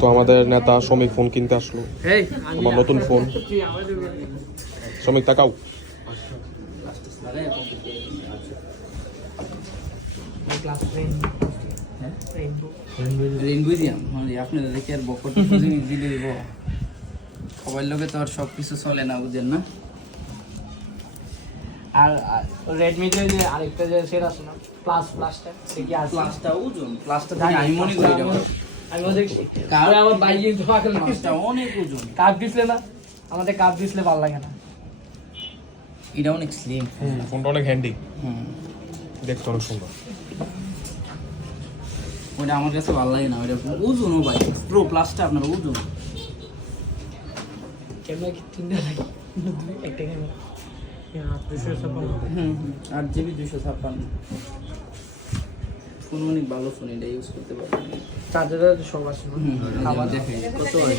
তো আমাদের নেতা শ্রমিক ফোন কিনতে আসলো। এই আমার নতুন ফোন। শ্রমিক তাকাও। মানে দিলে দিব। সবার লোকে তো আর সব কিছু চলে না বুঝেন না? আর রেডমিতে যে আরেকটা যে সেট আছে না প্লাস প্লাসটা সে কি আছে? প্লাসটা ওজন। প্লাসটা আমি মনে করি আমি- কারণ আমার বাইক কিন্তু পাগল না অনেক ওজন। কাপ দিসলে না আমাদের কাপ দিসলে ভালো লাগে না। এটা অনেক স্লিম ফোনটা অনেক হ্যান্ডি হুম। দেখতে অনেক সুন্দর। ওটা আমার কাছে ভালো লাগে না ওটা ওজন ভাই। প্রো প্লাসটা আপনার ওজন। ক্যামেরা কি তিনটা লাগে একটা ক্যামেরা দুশো ছাপ্পান্ন হুম আট জিবি দুশো ছাপ্পান্ন। ফোন অনেক ভালো ফোন এটা ইউজ করতে পারবেন। চার্জার সব আসে না? হুম কত